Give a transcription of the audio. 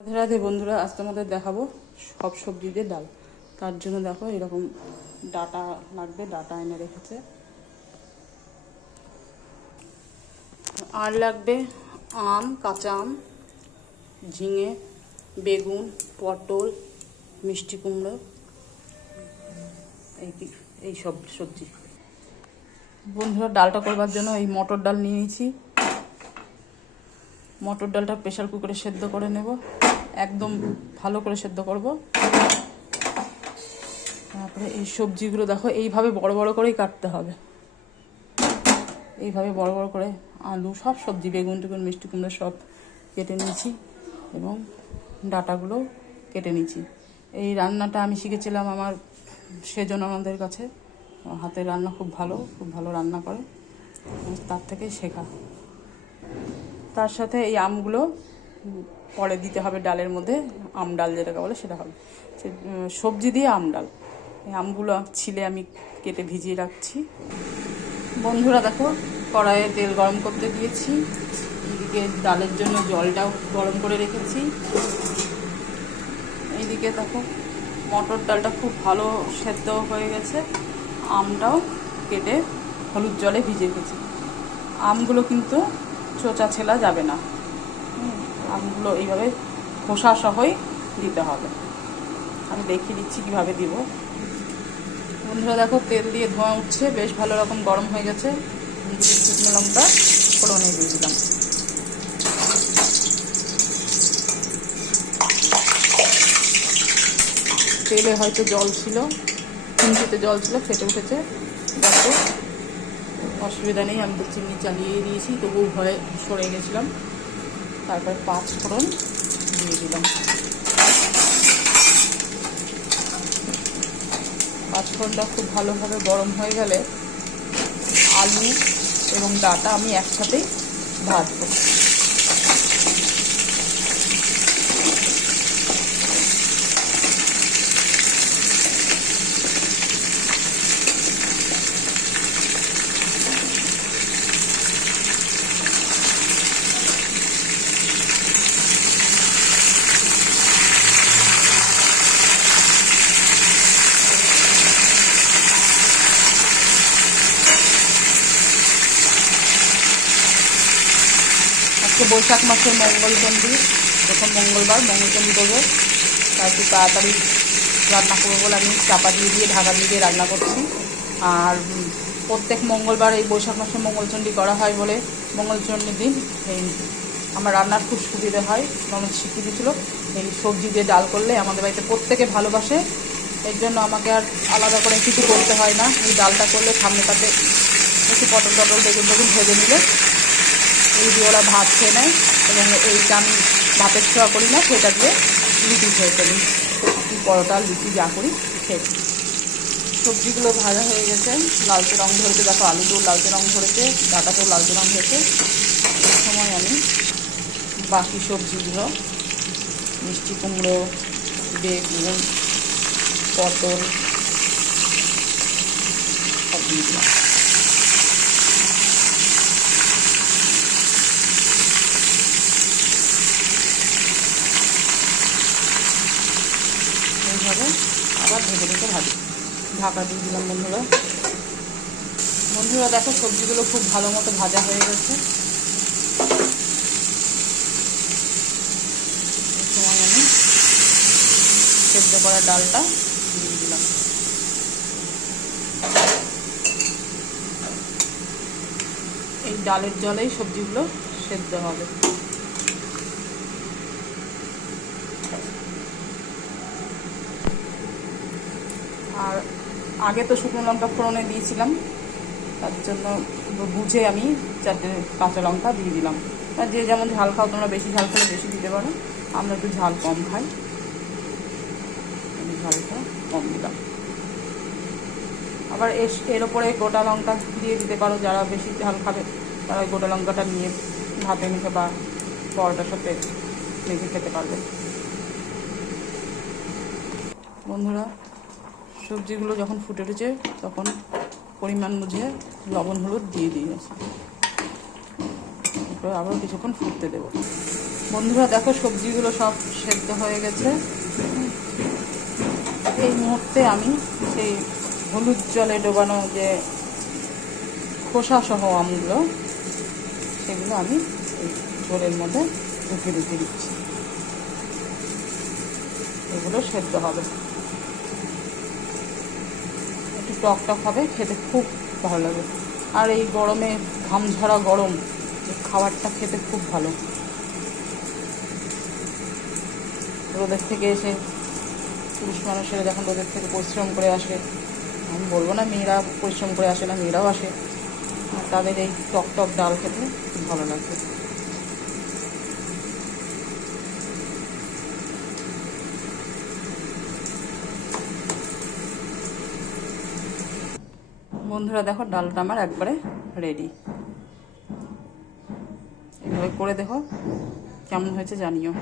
রাধে রাধে বন্ধুরা, আজ তোমাদের দেখাবো সব সবজি দিয়ে ডাল। তার জন্য দেখো এরকম ডাটা লাগবে, ডাটা এনে রেখেছে। আর লাগবে আম, কাঁচা আম, ঝিঙে, বেগুন, পটল, মিষ্টি কুমড়ো, এই সব সবজি। বন্ধুরা, ডালটা করবার জন্য এই মটর ডাল নিয়ে নিয়েছি। মটর ডালটা প্রেশার কুকারে সেদ্ধ করে নেব, একদম ভালো করে সেদ্ধ করব। তারপরে এই সবজিগুলো দেখো এইভাবে বড় বড় করেই কাটতে হবে, এইভাবে বড় বড় করে। আলু, সব সবজি, বেগুন টেগুন, মিষ্টি কুমড়ো সব কেটে নিয়েছি এবং ডাটাগুলো কেটে নিয়েছি। এই রান্নাটা আমি শিখেছিলাম আমার সেজন আমাদের কাছে। হাতের রান্না খুব ভালো রান্না করে, তার থেকেই শেখা। তার সাথে এই আমগুলো পরে দিতে হবে ডালের মধ্যে, আম ডাল যেটাকে বলে সেটা হবে। সবজি দিয়ে আম ডাল। এই আমগুলো ছিলে আমি কেটে ভিজিয়ে রাখছি। বন্ধুরা দেখো, কড়াইয়ে তেল গরম করতে দিয়েছি। এইদিকে ডালের জন্য জলটাও গরম করে রেখেছি। এইদিকে দেখো মটর ডালটা খুব ভালো সেদ্ধ হয়ে গেছে। আমটাও কেটে হলুদ জলে ভিজে রেখেছি। আমগুলো কিন্তু চোচা ছেলা যাবে না, আমগুলো এইভাবে খোসা সহই দিতে হবে। আমি দেখিয়ে দিচ্ছি কীভাবে দিব। বন্ধুরা দেখো, তেল দিয়ে ধোঁয়া উঠছে, বেশ ভালো রকম গরম হয়ে গেছে। শুকনো লঙ্কা ফোড়নে দিয়ে দিলাম। তেলে হয়তো জল ছিল, চিমচিতে জল ছিল, ফেটে উঠেছে। দেখো অসুবিধা নেই, আমি তো চিনি চালিয়ে দিয়েছি, তবু ভয়ে সরে গেছিলাম। তারপর 5 ফোড়ন দিয়ে দিলাম। 5 ফোড়নটা খুব ভালোভাবে গরম হয়ে গেলে আলু এবং ডাটা আমি একসাথেই ভাজবো। বৈশাখ মাসের মঙ্গলচন্ডী, প্রথম মঙ্গলবার মঙ্গলচন্ডী করবো, তাই একটু তাড়াতাড়ি রান্না করবো বলে আমি চাপা দিয়ে ঢাকা দিয়ে রান্না করছি। আর প্রত্যেক মঙ্গলবার এই বৈশাখ মাসে মঙ্গলচন্ডী করা হয় বলে মঙ্গলচন্ডীর দিন এই আমার রান্নার খুব সুবিধে হয়। ননদ শিখিয়ে দিয়েছিল এই সবজি দিয়ে ডাল করলে আমাদের বাড়িতে প্রত্যেকে ভালোবাসে। এর জন্য আমাকে আর আলাদা করে কিছু করতে হয় না। এই ডালটা করলে সামনেটাতে একটু পটল বেগুন ভেজে নিলে এই দিয়ে ওরা ভাত খেয়ে নেয়, এবং এইটা আমি ভাতের ছোঁয়া করি না, সেটা দিয়ে রুটি খেয়ে ফেলি, পরোটা লুচি যা করি খেয়ে। সবজিগুলো ভাজা হয়ে গেছে, লালচে রঙ ধরেছে। দেখো আলুটাও লালচে রঙ ধরেছে, ডাটাতেও লালচে রঙ হয়েছে। এই সময় আমি বাকি সবজিগুলো, মিষ্টি কুমড়ো, বেগুন, পটল সব দিয়ে দিলাম। এইভাবে আবার ঢেকে ভাজি, ঢাকা দিয়ে দিলাম। বন্ধুরা দেখো সবজিগুলো খুব ভালো মতো ভাজা হয়ে গেছে। এই সময় আমি সেদ্ধ করা ডালটা দিয়ে দিলাম। এই ডালের জলেই সবজিগুলো সেদ্ধ হবে। আর আগে তো শুকনো লঙ্কা ফোড়নে দিয়েছিলাম, তার জন্য বুঝে আমি 4টে কাঁচা লঙ্কা দিয়ে দিলাম। যে যেমন ঝাল খাও, তোমরা বেশি ঝাল খেলে বেশি দিতে পারো, আমরা একটু ঝাল কম খাই, আমি ঝালটা কম দিলাম। আবার এর ওপরে গোটা লঙ্কা দিয়ে দিতে পারো, যারা বেশি ঝাল খাবে তারা গোটা লঙ্কাটা নিয়ে ভাতে মেখে বা পরোটার সাথে মেখে খেতে পারবে। বন্ধুরা সবজিগুলো যখন ফুটে উঠেছে তখন পরিমাণ বুঝে লবণ হলুদ দিয়ে দিয়েছি। আবার কিছুক্ষণ ফুটতে দেবো। বন্ধুরা দেখো সবজিগুলো সব সেদ্ধ হয়ে গেছে। এই মুহূর্তে আমি সেই হলুদ জলে ডোবানো যে খোসা সহ আমগুলো, সেগুলো আমি এই ঝোলের মধ্যে ঢুকিয়ে দিচ্ছি। এগুলো সেদ্ধ হবে, একটু টক টক হবে, খেতে খুব ভালো লাগে। আর এই গরমে ঘামঝরা গরম, এই খাবারটা খেতে খুব ভালো। রোদের থেকে এসে পুরুষ মানুষেরা যখন রোদের থেকে পরিশ্রম করে আসে, আমি বলবো না মেয়েরা পরিশ্রম করে আসে না, মেয়েরাও আসে, তাদের এই টক টক ডাল খেতে খুব ভালো লাগবে। বন্ধুরা দেখো ডালটা আমার একবারে রেডি। এভাবে করে দেখো কেমন হয়েছে জানিও।